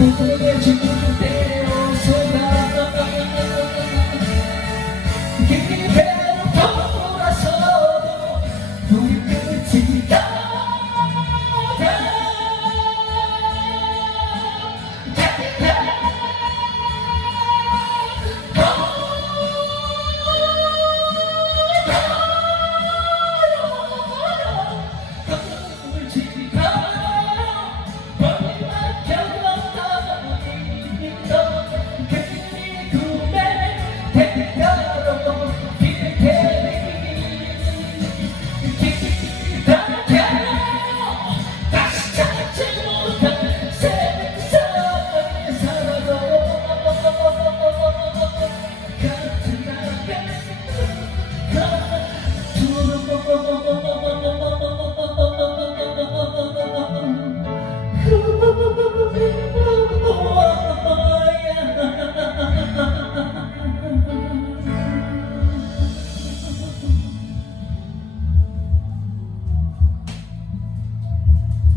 Eu